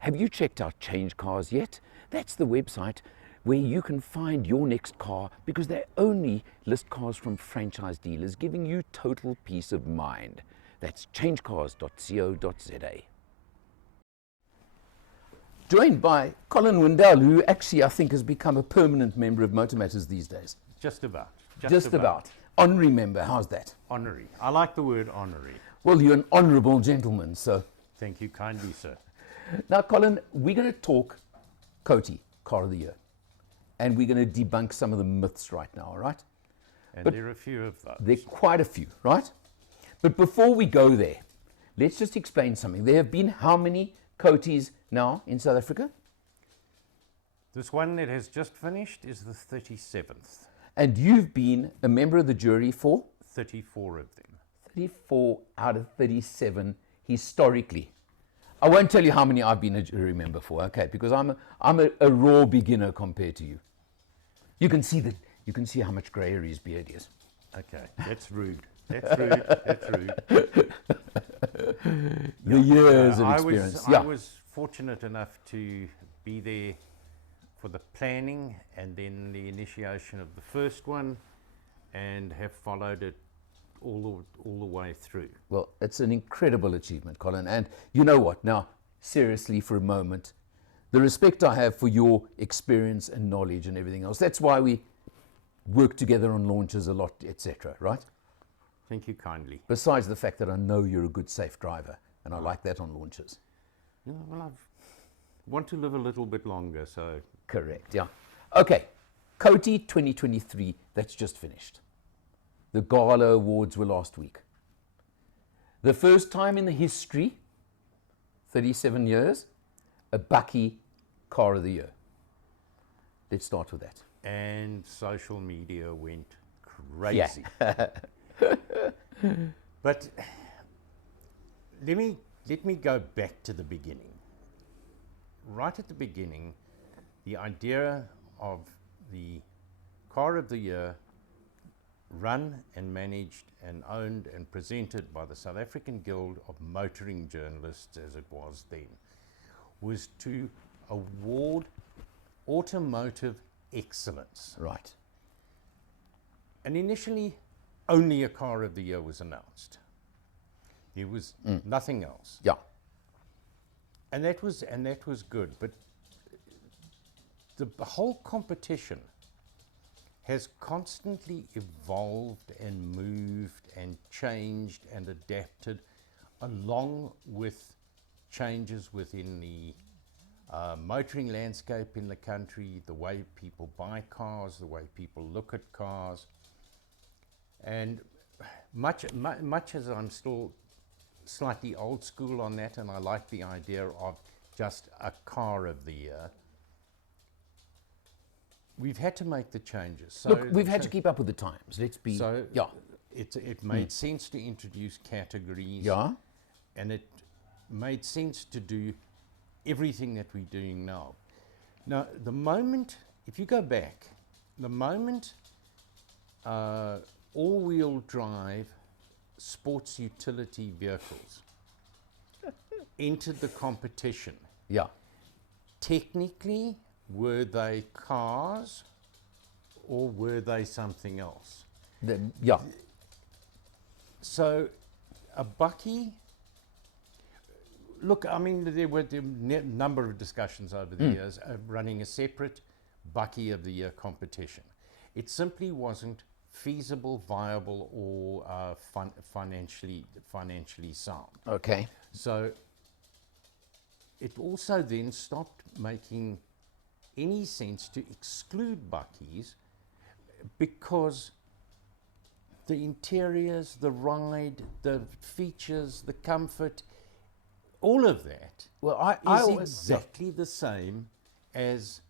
Have you checked out Change Cars yet? That's the website where you can find your next car because they only list cars from franchise dealers, giving you total peace of mind. That's changecars.co.za. Joined by Colin Windell, who actually I think has become a permanent member of Motor Matters these days. Just about. Just about. Honorary member, how's that? Honorary. I like the word honorary. Well, you're an honourable gentleman, so. Thank you kindly, sir. Now, Colin, we're going to talk COTY, Car of the Year. And we're going to debunk some of the myths right now, all right? And but there are a few of those. There are quite a few, right? But before we go there, let's just explain something. There have been how many COTYs now in South Africa? This one that has just finished is the 37th. And you've been a member of the jury for? 34 of them. 34 out of 37 historically. I won't tell you how many I've been a jury member for, okay? Because I'm a raw beginner compared to you. You can see how much grayer his beard is. Okay, that's rude. That's rude. That's rude. The years of experience. I was fortunate enough to be there for the planning and then the initiation of the first one, and have followed it all the way through. Well, it's an incredible achievement, Colin. And you know what? Now, seriously, for a moment, the respect I have for your experience and knowledge and everything else, that's why we work together on launches a lot, etc., right? Thank you kindly. Besides the fact that I know you're a good, safe driver, and I like that on launches. Yeah, well, I want to live a little bit longer, so... Correct, yeah. Okay, COTY 2023, that's just finished. The Gala Awards were last week. The first time in the history, 37 years, a BAKKIE Car of the Year. Let's start with that. And social media went crazy. Yeah. But let me go back to the beginning. Right at the beginning, the idea of the Car of the Year, run and managed and owned and presented by the South African Guild of Motoring Journalists, as it was then, was to award automotive excellence. Right. And initially, only a Car of the Year was announced. There was nothing else. Yeah. And that was good. But the whole competition has constantly evolved and moved and changed and adapted, along with changes within the motoring landscape in the country, the way people buy cars, the way people look at cars. And much as I'm still slightly old school on that, and I like the idea of just a Car of the Year, we've had to make the changes. So look, we've had to keep up with the times. Let's be. So yeah. It made sense to introduce categories. Yeah. And it made sense to do everything that we're doing now. Now, the moment, if you go back, the moment all-wheel drive sports utility vehicles entered the competition, Yeah. technically, were they cars or were they something else? Yeah. So, a BAKKIE, look, I mean, there were a number of discussions over the years of running a separate BAKKIE of the Year competition. It simply wasn't feasible, viable, or financially sound. Okay. So, it also then stopped making any sense to exclude BAKKIEs, because the interiors, the ride, the features, the comfort, all of that is exactly the same as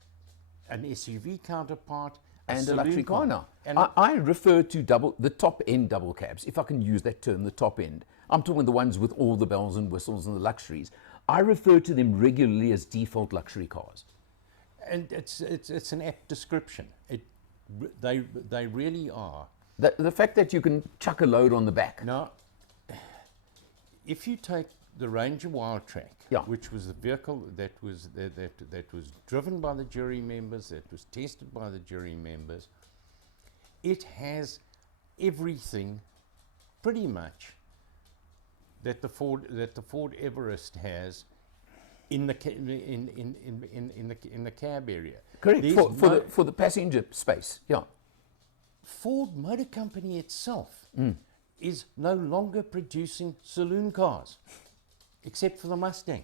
an SUV counterpart and a luxury car now. And I refer to the top end double cabs, if I can use that term, the top end. I'm talking the ones with all the bells and whistles and the luxuries. I refer to them regularly as default luxury cars. And it's an apt description. They really are. The fact that you can chuck a load on the back. Now, if you take the Ranger Wild Track, Yeah. which was the vehicle that was that was driven by the jury members, that was tested by the jury members, it has everything, pretty much, that the Ford Everest has in the in the cab area. Correct, There's for the passenger space, yeah. Ford Motor Company itself is no longer producing saloon cars, except for the Mustang.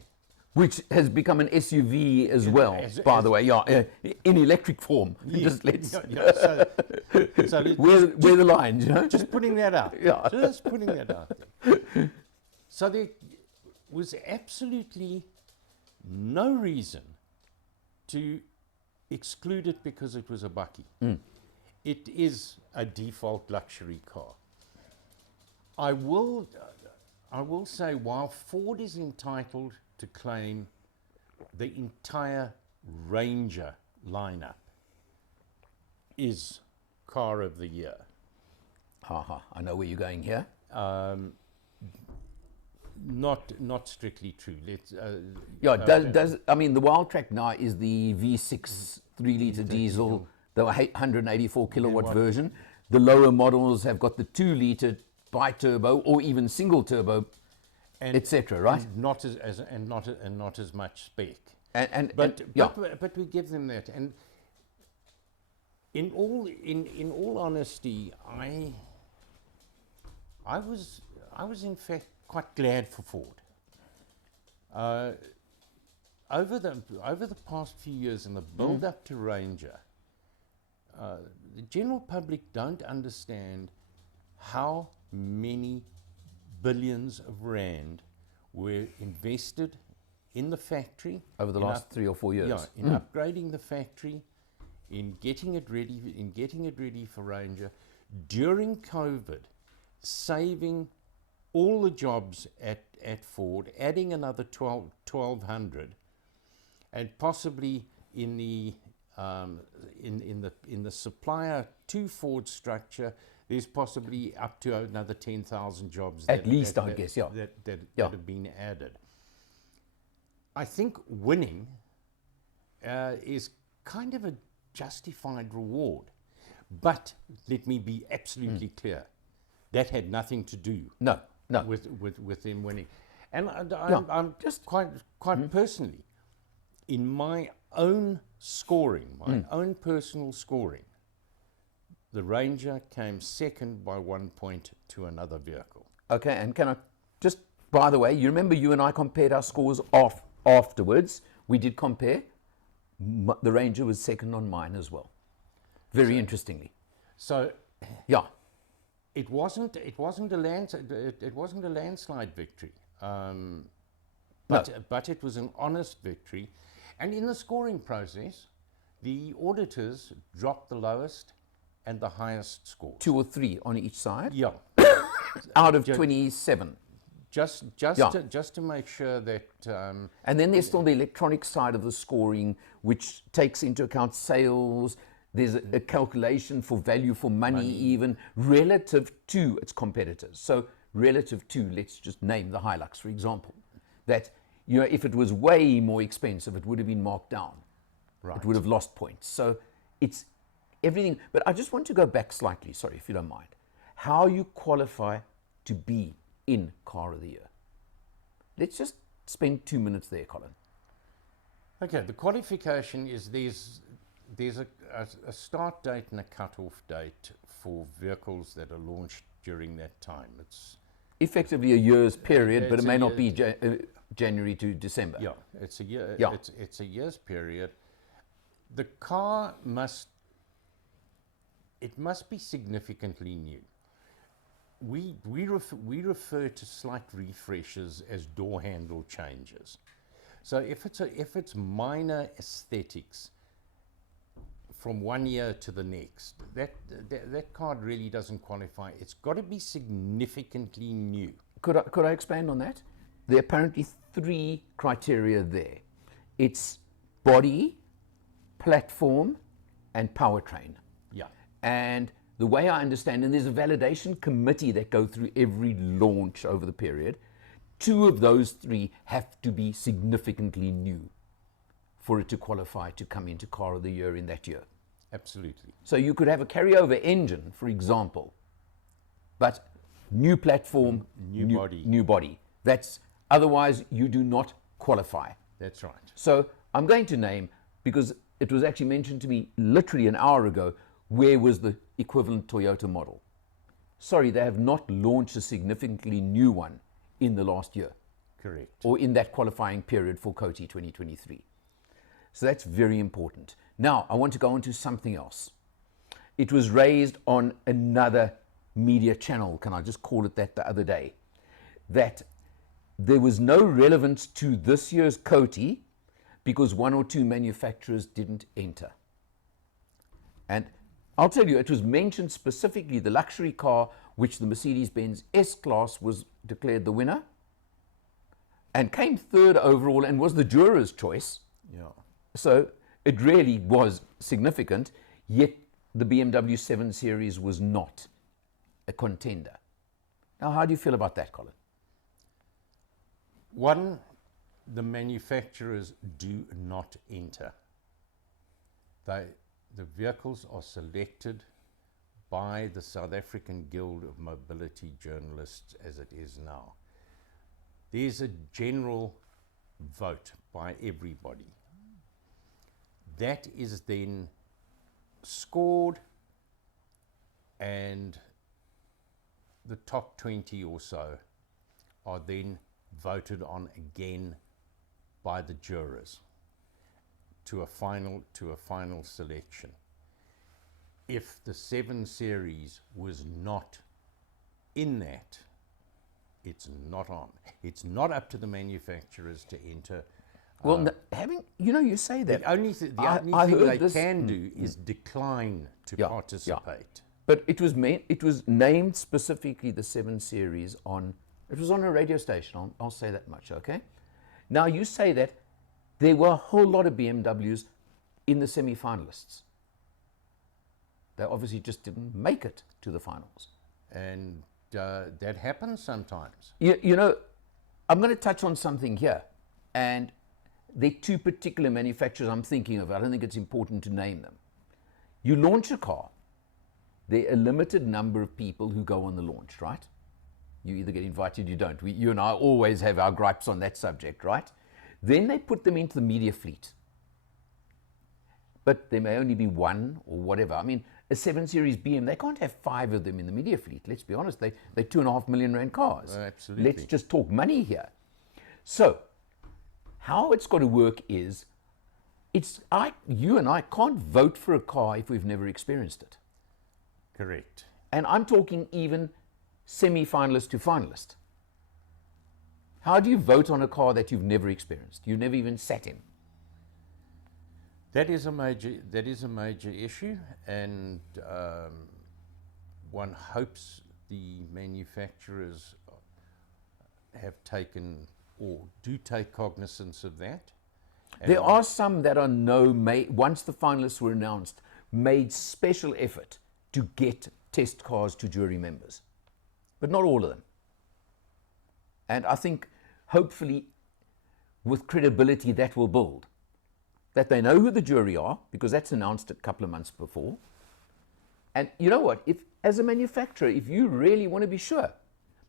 Which has become an SUV as well, by the way, yeah, in electric form. Just let's So where the lines, you know? just putting that out. Yeah. Just putting that out there. So there was absolutely no reason to exclude it because it was a BAKKIE. It is a default luxury car. I will say, while Ford is entitled to claim the entire Ranger lineup is car of the year, I know where you're going here. not strictly true. Let's, Yeah, does I mean, the Wild Track now is the V6 3-litre diesel, the 184 kilowatt version. The lower models have got the 2-litre bi-turbo or even single turbo, etc. Right? And not as much spec. But we give them that. And in all honesty, I was in fact quite glad for Ford. Over the past few years in the build up to Ranger, the general public don't understand how many billions of rand were invested in the factory over the last 3 or 4 years. Yeah, in upgrading the factory, in getting it ready for Ranger during COVID, saving all the jobs at Ford, adding another 1,200, and possibly in the supplier to Ford structure, there's possibly up to another 10,000 jobs At least, I guess, yeah. that have been added. I think winning is kind of a justified reward, but let me be absolutely clear, that had nothing to do No. with them winning. And I'm just quite personally, in my own scoring, my own personal scoring, the Ranger came second by 1 point to another vehicle. Okay, and can I just, by the way, you remember you and I compared our scores afterwards. We did compare. The Ranger was second on mine as well. Very interestingly. So yeah, it wasn't a landslide victory. But it was an honest victory. And in the scoring process, the auditors dropped the lowest and the highest scores. 2 or 3 on each side. Yeah. Out of 27. Just to make sure that. And then there's still the electronic side of the scoring, which takes into account sales. There's a calculation for value for money, even relative to its competitors. So relative to, let's just name the Hilux, for example, that, you know, if it was way more expensive, it would have been marked down. Right. It would have lost points. So it's everything. But I just want to go back slightly, sorry, if you don't mind. How you qualify to be in Car of the Year. Let's just spend 2 minutes there, Colin. Okay, the qualification is there's a start date and a cut-off date for vehicles that are launched during that time. It's effectively a year's period, but it it's may a not year- be January to December. Yeah, it's a year. Yeah. It's a year's period. The car must be significantly new. We refer to slight refreshes as door handle changes. So if it's minor aesthetics from 1 year to the next, that card really doesn't qualify. It's got to be significantly new. Could I expand on that? There are apparently 3 criteria there. It's body, platform, and powertrain. Yeah. And the way I understand, and there's a validation committee that go through every launch over the period, 2 of those 3 have to be significantly new for it to qualify to come into Car of the Year in that year. Absolutely. So you could have a carryover engine, for example, but new platform, new body. That's otherwise you do not qualify. That's right. So I'm going to name, because it was actually mentioned to me literally an hour ago, where was the equivalent Toyota model? Sorry, they have not launched a significantly new one in the last year. Correct. Or in that qualifying period for COTY 2023. So that's very important. Now, I want to go on to something else. It was raised on another media channel, can I just call it that, the other day, that there was no relevance to this year's COTY because 1 or 2 manufacturers didn't enter. And I'll tell you, it was mentioned specifically the luxury car, which the Mercedes-Benz S-Class was declared the winner and came 3rd overall and was the juror's choice. Yeah. So it really was significant, yet the BMW 7 Series was not a contender. Now, how do you feel about that, Colin? One, the manufacturers do not enter. The vehicles are selected by the South African Guild of Mobility Journalists as it is now. There's a general vote by everybody. That is then scored, and the top 20 or so are then voted on again by the jurors to a final selection. If the 7 Series was not in that, it's not on. It's not up to the manufacturers to enter. Well, you say that. The only thing they can do is decline to participate. Yeah. But it was named specifically the 7 Series it was on a radio station, I'll say that much, okay? Now you say that there were a whole lot of BMWs in the semi-finalists. They obviously just didn't make it to the finals. And that happens sometimes. You know, I'm going to touch on something here. And there are 2 particular manufacturers I'm thinking of. I don't think it's important to name them. You launch a car. There are a limited number of people who go on the launch, right? You either get invited, you don't. You and I always have our gripes on that subject, right? Then they put them into the media fleet. But there may only be 1 or whatever. I mean, a 7 Series BM, they can't have 5 of them in the media fleet. Let's be honest, they're 2.5 million rand cars. Absolutely. Let's just talk money here. So, how it's got to work is, you and I can't vote for a car if we've never experienced it. Correct. And I'm talking even semi-finalist to finalist. How do you vote on a car that you've never experienced? You've never even sat in. That is a major issue, and one hopes the manufacturers have taken or do take cognizance of that. There are some that are once the finalists were announced, made special effort to get test cars to jury members, but not all of them. And I think hopefully with credibility that will build, that they know who the jury are, because that's announced a couple of months before. And you know what, if as a manufacturer, if you really want to be sure,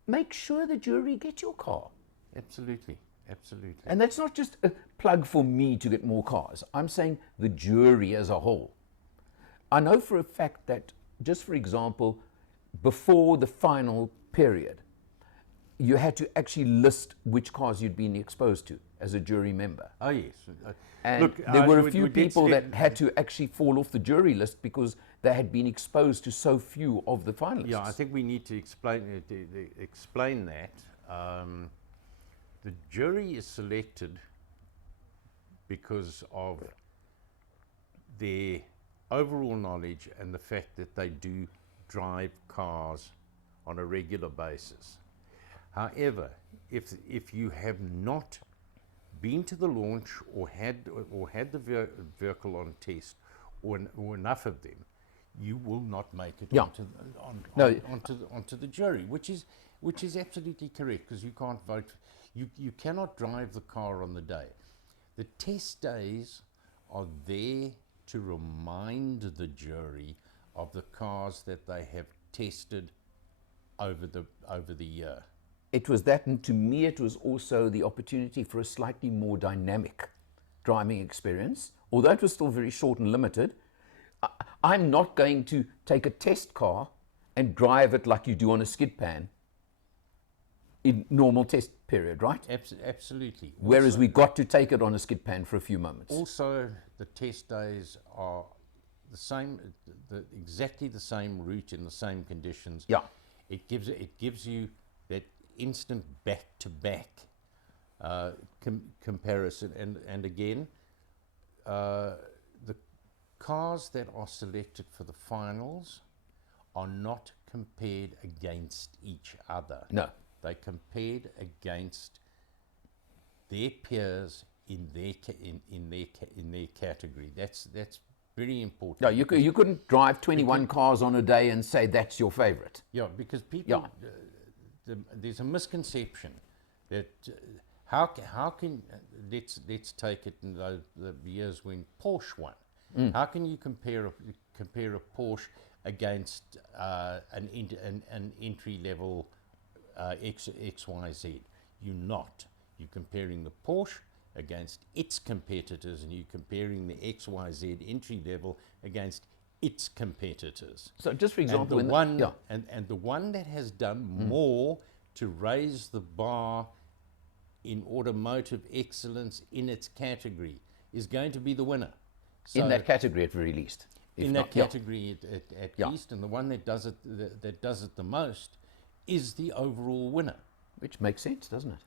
make sure the jury get your car. Absolutely. And that's not just a plug for me to get more cars. I'm saying the jury as a whole. I know for a fact that, just for example, before the final period, you had to actually list which cars you'd been exposed to as a jury member. Oh, yes. And look, there were a few people that had to actually fall off the jury list because they had been exposed to so few of the finalists. Yeah, I think we need to explain that. The jury is selected because of their overall knowledge and the fact that they do drive cars on a regular basis. However, if you have not been to the launch or had the vehicle on test or enough of them, you will not make it onto the jury, which is absolutely correct, because you can't vote. You cannot drive the car on the day. The test days are there to remind the jury of the cars that they have tested over the year. It was that, and to me it was also the opportunity for a slightly more dynamic driving experience, although it was still very short and limited. I'm not going to take a test car and drive it like you do on a skid pan in normal test period, right? Absolutely. Whereas Also, we got to take it on a skid pan for a few moments. also the test days are the same, exactly the same route in the same conditions. Yeah. It gives you that instant back-to-back comparison, and again, the cars that are selected for the finals are not compared against each other. No. They compared against their peers in their category. That's very important. Yeah, you couldn't drive 21 cars on a day and say that's your favorite. Yeah, because people, there's a misconception that how can let's take it in the years when Porsche won. How can you compare a Porsche against an entry level XYZ? You're not. You're comparing the Porsche against its competitors, and you're comparing the XYZ entry level against its competitors. So just for example, and the one that has done more to raise the bar in automotive excellence in its category is going to be the winner. So in that category at very least. In that category at least, and the one that does it the most is the overall winner. Which makes sense, doesn't it?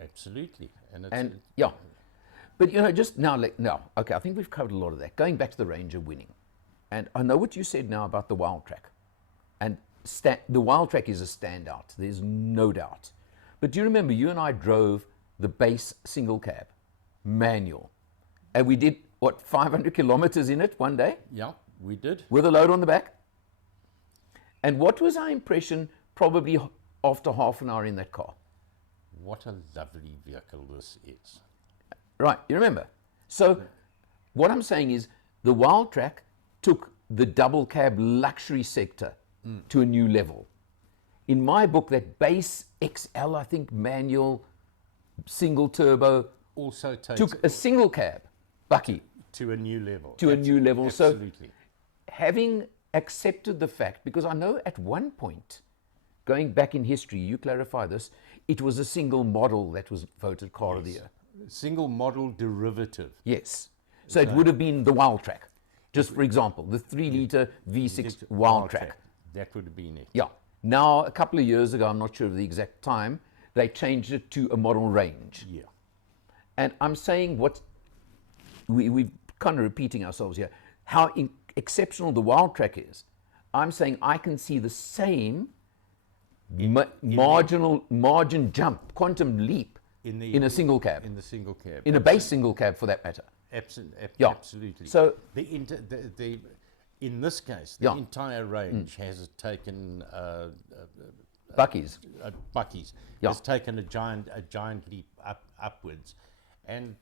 Absolutely. And yeah, but you know, just now, okay, I think we've covered a lot of that. Going back to the Ranger winning, and I know what you said now about the Wild Track, and the Wild Track is a standout. There's no doubt. But do you remember you and I drove the base single cab, manual, and we did what 500 kilometers in it one day? Yeah, we did. With a load on the back. And what was our impression probably after half an hour in that car? What a lovely vehicle this is. Right, you remember. So what I'm saying is the Wild Track took the double cab luxury sector to a new level. In my book, that base XL, I think, manual, single turbo, Also took a single cab, BAKKIE, to a new level. to a new level. Absolutely. So having accepted the fact, because I know at one point, going back in history, you clarify this, it was a single model that was voted Car of the Year. Single model derivative. Yes. So it would have been the Wild Track. Just for example, the 3-litre V6 Wild Track. That would have been it. Yeah. Now, a couple of years ago, I'm not sure of the exact time, they changed it to a model range. Yeah. And I'm saying what we're kind of repeating ourselves here, how exceptional the Wild Track is. I'm saying I can see the same margin jump, quantum leap in a single cab. In the single cab. In a base single cab, for that matter. Yeah. Absolutely. So in this case, the entire range has taken BAKKIE's has taken a giant leap upwards, and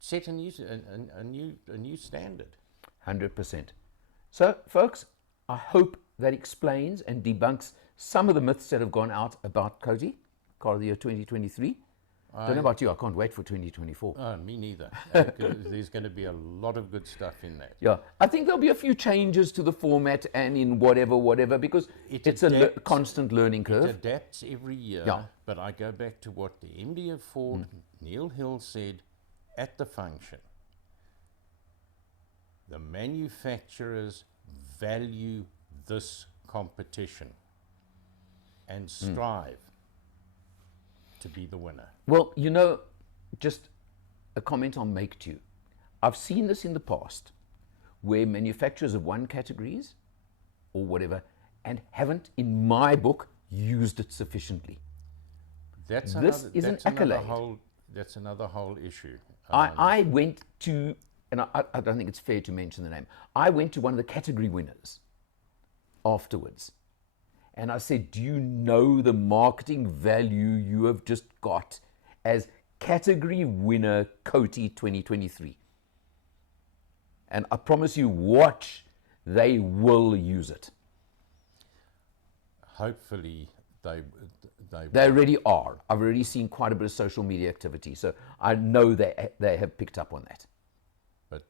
set a new standard. 100%. So, folks, I hope that explains and debunks some of the myths that have gone out about COTY, Car of the Year 2023. I don't know about you, I can't wait for 2024. Me neither. There's going to be a lot of good stuff in that. Yeah, I think there'll be a few changes to the format and in whatever, because it's a constant learning curve. It adapts every year, but I go back to what the MD of Ford, Neil Hill, said at the function. The manufacturers value this competition and strive to be the winner. Well, you know, just a comment I'll make to you. I've seen this in the past where manufacturers have won categories or whatever and haven't, in my book, used it sufficiently. That's an accolade. That's another whole issue. I went to, and I don't think it's fair to mention the name, I went to one of the category winners afterwards. And I said, do you know the marketing value you have just got? as category winner COTY 2023. And I promise you, watch, they will use it. Hopefully they They already are. I've already seen quite a bit of social media activity, so I know they have picked up on that. But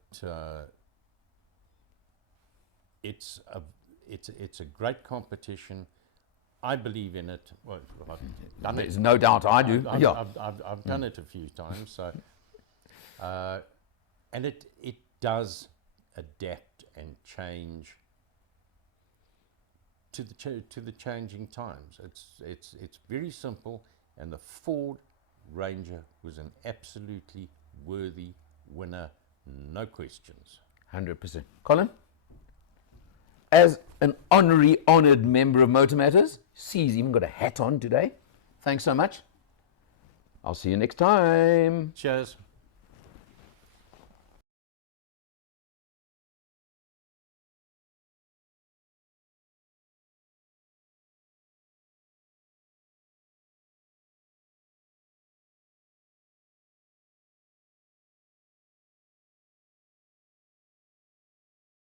it's a great competition. I believe in it. Well, I've done There's it. no doubt I do. I've done it a few times. So, and it does adapt and change to the changing times. It's very simple, and the Ford Ranger was an absolutely worthy winner, no questions. 100%. Colin? As an honoured member of Motor Matters, see, he's even got a hat on today. Thanks so much. I'll see you next time. Cheers.